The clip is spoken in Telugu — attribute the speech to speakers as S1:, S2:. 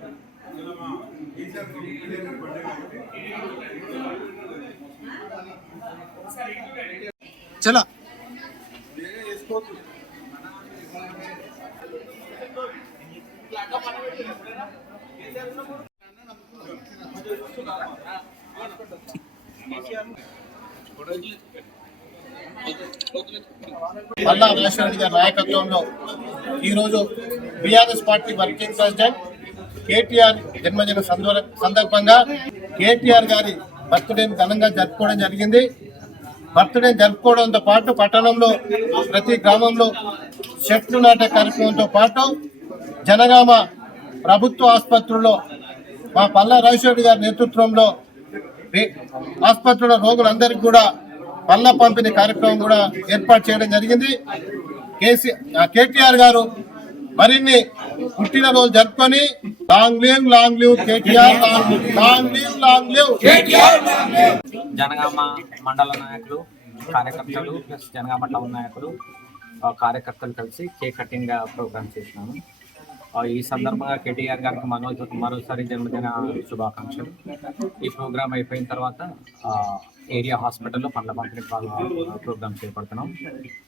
S1: चला मल्ला
S2: राजेश्वर रायकत्व में BRS party working president KTR జన్మదిన సందర్భంగా కేటీఆర్ గారి బర్త్డేని ఘనంగా జరుపుకోవడం జరిగింది బర్త్డే జరుపుకోవడంతో పాటు పట్టణంలో ప్రతి గ్రామంలో చెట్లు నాటే కార్యక్రమంతో పాటు జనగామ ప్రభుత్వ ఆసుపత్రుల్లో మా పల్ల రవిశెట్టి గారి నేతృత్వంలో ఆసుపత్రిలో రోగులందరికీ కూడా పల్ల పంపిణీ కార్యక్రమం కూడా ఏర్పాటు చేయడం జరిగింది కేసీ కేటీఆర్ గారు మరిన్ని పుట్టినరోజు జరుపుకొని జనగామ
S3: మండల నాయకులు కార్యకర్తలు ప్లస్ జనగామ టౌన్ నాయకులు కార్యకర్తలు కలిసి కేక్ కటింగ్ గా ప్రోగ్రామ్ చేసినాము ఈ సందర్భంగా కేటీఆర్ గారికి మనోజ్ మరోసారి జన్మదిన శుభాకాంక్షలు ఈ ప్రోగ్రామ్ అయిపోయిన తర్వాత ఏరియా హాస్పిటల్లో పండ్ల పంపిణీ ప్రోగ్రామ్ చేపడుతున్నాం